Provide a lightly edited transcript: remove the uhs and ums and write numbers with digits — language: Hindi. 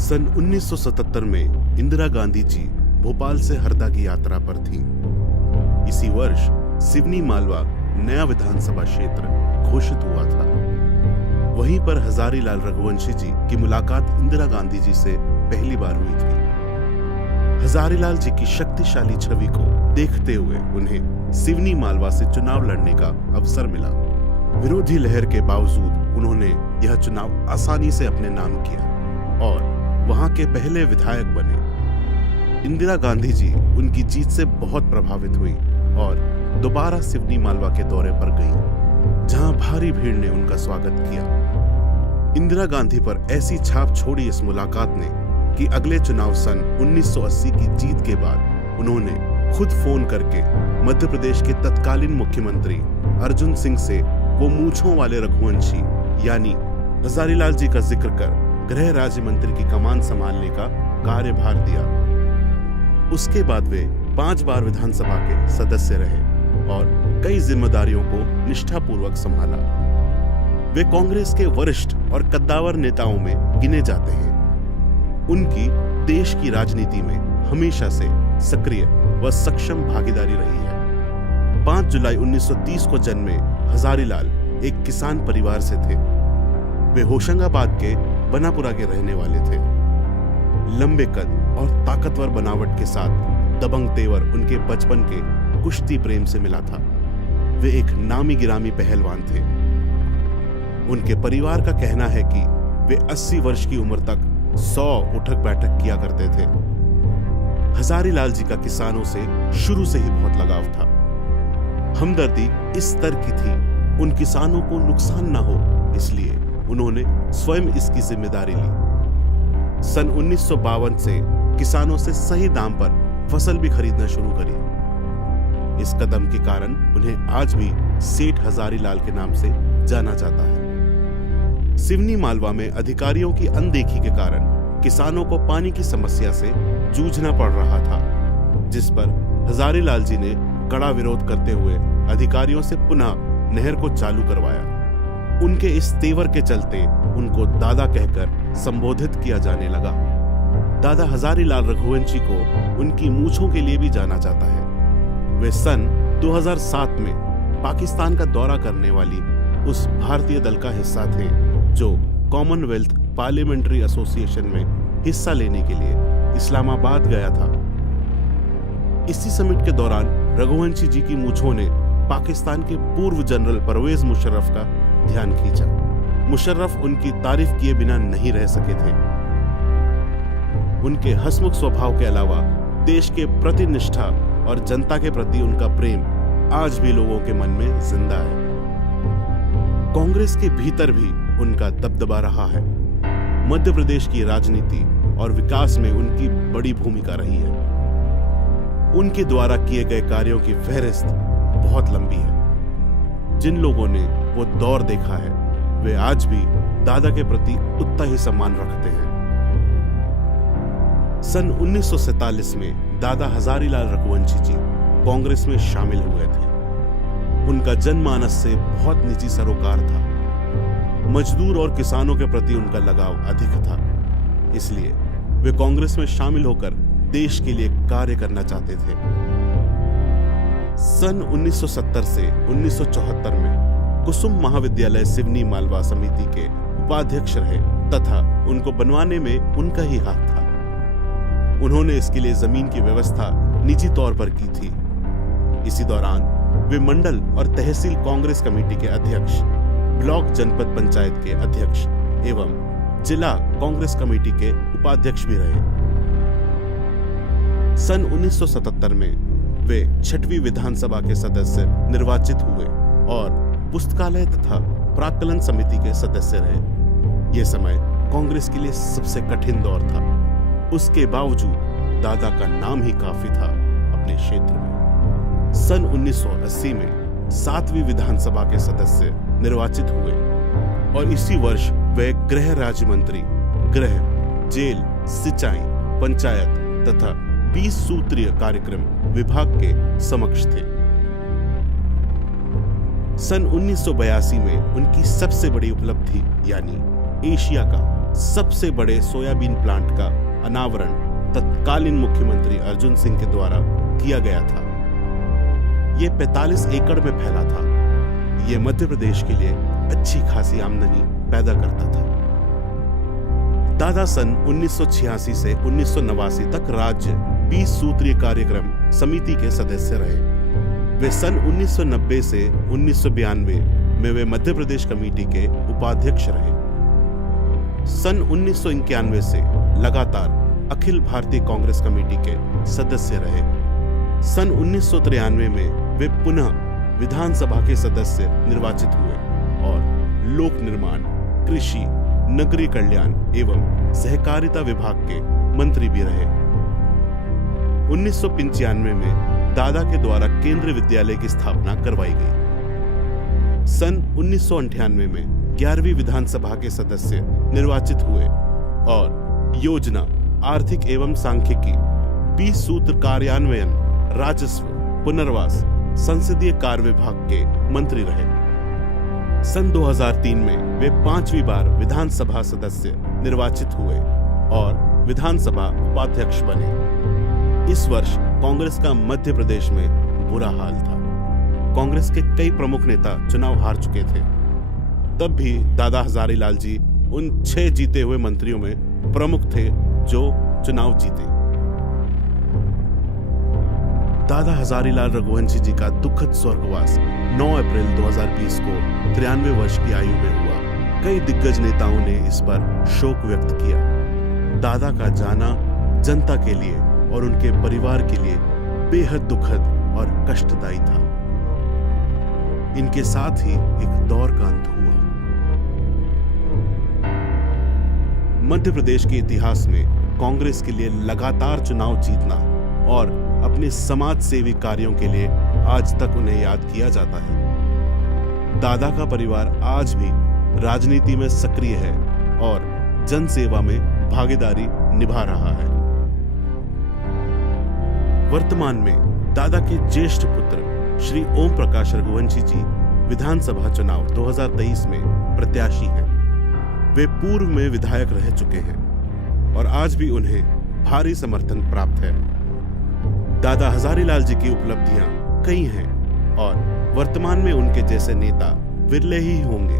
सन 1977 में इंदिरा गांधी जी भोपाल से हरदा की यात्रा पर थीं। इसी वर्ष सिवनी मालवा नया विधानसभा क्षेत्र घोषित हुआ था। वहीं पर हजारीलाल रघुवंशी जी की मुलाकात इंदिरा गांधी जी से पहली बार हुई थी। हजारीलाल जी की शक्तिशाली छवि को देखते हुए उन्हें सिवनी मालवा से चुनाव लड़ने का अवसर मिला। विरोधी लहर के बावजूद उन्होंने यह चुनाव आसानी से अपने नाम किया और वहां के पहले विधायक बने। इंदिरा गांधी जी उनकी जीत से बहुत प्रभावित हुई और दोबारा सिवनी मालवा के दौरे पर गईं, जहां भारी भीड़ ने उनका स्वागत किया। इंदिरा गांधी पर ऐसी छाप छोड़ी इस मुलाकात ने कि अगले चुनाव सन 1980 की जीत के बाद उन्होंने खुद फोन करके मध्य प्रदेश के तत्कालीन मुख्यमंत्री अर्जुन सिंह से वो मूंछों वाले रघुवंशी यानी हजारीलाल जी का जिक्र कर गृह राज्य मंत्री की कमान संभालने का कार्यभार दिया। उसके बाद वे 5 बार विधानसभा के सदस्य रहे और कई जिम्मेदारियों को निष्ठापूर्वक संभाला। वे कांग्रेस के वरिष्ठ और कद्दावर नेताओं में गिने जाते हैं। उनकी देश की राजनीति में हमेशा से सक्रिय व सक्षम भागीदारी रही है। 5 जुलाई 1930 को जन्मे हजारीलाल एक किसान परिवार से थे। वे होशंगाबाद के बनापुरा के रहने वाले थे। लंबे कद और ताकतवर बनावट के साथ दबंग तेवर उनके बचपन के कुश्ती प्रेम से मिला था। वे एक नामी गिरामी पहलवान थे। उनके परिवार का कहना है कि वे 80 वर्ष की उम्र तक 100 उठक बैठक किया करते थे। हजारीलाल जी का किसानों से शुरू से ही बहुत लगाव था। हमदर्दी इस स्तर की थी, उन किसानों को नुकसान न हो, इसलिए उन्होंने स्वयं इसकी जिम्मेदारी ली। सन 1952 से किसानों से सही दाम पर फसल भी खरीदना शुरू करी। इस कदम के कारण उन्हें आज भी सेठ हजारीलाल के नाम से जाना जाता है। सिवनी मालवा में अधिकारियों की अनदेखी के कारण किसानों को पानी की समस्या से जूझना पड़ रहा था, जिस पर हजारीलाल जी ने कड़ा विरोध करते हुए अधिकारियों से पुनः नहर को चालू करवाया। उनके इस तेवर के चलते उनको दादा कहकर संबोधित किया जाने लगा। दादा हजारीलाल रघुवंशी को उनकी मूंछों के लिए भी जाना जाता है। वे सन 2007 में पाकिस्तान का दौरा करने वाली उस भारतीय दल का हिस्सा थे जो कॉमनवेल्थ पार्लियामेंट्री एसोसिएशन में हिस्सा लेने के लिए इस्लामाबाद गया था। इसी समिट के दौरान रघुवंशी जी की मूंछों ने पाकिस्तान के पूर्व जनरल परवेज मुशर्रफ का ध्यान खींचा। मुशर्रफ उनकी तारीफ किए बिना नहीं रह सके थे। उनके हंसमुख स्वभाव के अलावा देश के प्रति निष्ठा और जनता के प्रति उनका प्रेम आज भी लोगों के मन में जिंदा है। कांग्रेस के भीतर भी उनका दबदबा रहा है। मध्य प्रदेश की राजनीति और विकास में उनकी बड़ी भूमिका रही है। उनके द्वारा किए गए कार्यों की फहरिस्त बहुत लंबी है। जिन लोगों ने वो दौर देखा है वे आज भी दादा के प्रति उतना ही सम्मान रखते हैं। सन 1947 में दादा हजारीलाल रघुवंशी जी कांग्रेस में शामिल हुए थे। उनका जनमानस से बहुत निजी सरोकार था। मजदूर और किसानों के प्रति उनका लगाव अधिक था, इसलिए वे कांग्रेस में शामिल होकर देश के लिए कार्य करना चाहते थे। सन 1970 से 1974 में कुसुम महाविद्यालय सिवनी मालवा समिति के उपाध्यक्ष रहे तथा उनको बनवाने में उनका ही हाथ था। उन्होंने इसके लिए जमीन की व्यवस्था निजी तौर पर की थी। इसी दौरान वे मंडल और तहसील कांग्रेस कमेटी के अध्यक्ष, ब्लॉक जनपद पंचायत के अध्यक्ष एवं जिला कांग्रेस कमेटी के उपाध्यक्ष भी रहे। सन 1977 में वे 6वीं विधानसभा के सदस्य निर्वाचित हुए और पुस्तकालय तथा प्राक्कलन समिति के सदस्य रहे। यह समय कांग्रेस के लिए सबसे कठिन दौर था। उसके बावजूद दादा का नाम ही काफी था अपने क्षेत्र में। सन 1980 में 7वीं विधानसभा के सदस्य निर्वाचित हुए और इसी वर्ष वे गृह राज्य मंत्री, गृह, जेल, सिंचाई, पंचायत तथा 20 सूत्रीय कार्यक्रम विभाग के समक्ष थे। सन 1982 में उनकी सबसे बड़ी उपलब्धि यानी एशिया का सबसे बड़े सोयाबीन प्लांट का अनावरण तत्कालीन मुख्यमंत्री अर्जुन सिंह के द्वारा किया गया था। यह 45 एकड़ में फैला था। यह मध्य प्रदेश के लिए अच्छी खासी आमदनी पैदा करता था। दादा सन 1986 से 1989 तक राज्य 20 सूत्रीय कार्यक्रम समिति के सदस्य रहे। वे सन 1990 से 1992 में वे मध्य प्रदेश कमेटी के उपाध्यक्ष रहे। सन 1991 से लगातार अखिल भारतीय कांग्रेस कमेटी के सदस्य रहे। सन 1993 में वे पुनः विधानसभा के सदस्य निर्वाचित हुए और लोक निर्माण, कृषि, नगरीय कल्याण एवं सहकारिता विभाग के मंत्री भी रहे। 1995 में दादा के द्वारा केंद्रीय विद्यालय की स्थापना करवाई गई। सन 1998 में 11वीं विधानसभा के सदस्य निर्वाचित हुए और योजना, आर्थिक एवं सांख्यिकी, 20 सूत्र कार्यान्वयन, राजस्व, पुनर्वास, संसदीय कार्य विभाग के मंत्री रहे। सन 2003 में वे 5वीं बार विधानसभा सदस्य निर्वाचित हुए और विधानसभा उपाध्यक्ष बने। इस वर्ष कांग्रेस का मध्य प्रदेश में बुरा हाल था। कांग्रेस के कई प्रमुख नेता चुनाव हार चुके थे। तब भी दादा हजारी लाल जी उन 6 जीते हुए मंत्रियों में प्रमुख थे जो चुनाव जीते। दादा हजारी लाल रघुवंशी जी का दुखद स्वर्गवास 9 अप्रैल 2020 को 93 वर्ष की आयु में हुआ। कई दिग्गज नेताओं ने इस पर शोक व्यक्त किया। दादा का जाना जनता के लिए और उनके परिवार के लिए बेहद दुखद और कष्टदायी था। इनके साथ ही एक दौर का अंत हुआ। मध्य प्रदेश के इतिहास में कांग्रेस के लिए लगातार चुनाव जीतना और अपने समाज सेवी कार्यों के लिए आज तक उन्हें याद किया जाता है। दादा का परिवार आज भी राजनीति में सक्रिय है और जन सेवा में भागीदारी निभा रहा है। वर्तमान में दादा के ज्येष्ठ पुत्र श्री ओम प्रकाश रघुवंशी जी विधानसभा चुनाव 2023 में प्रत्याशी हैं। वे पूर्व में विधायक रह चुके हैं और आज भी उन्हें भारी समर्थन प्राप्त है। दादा हजारी लाल जी की उपलब्धियां कई हैं और वर्तमान में उनके जैसे नेता विरले ही होंगे।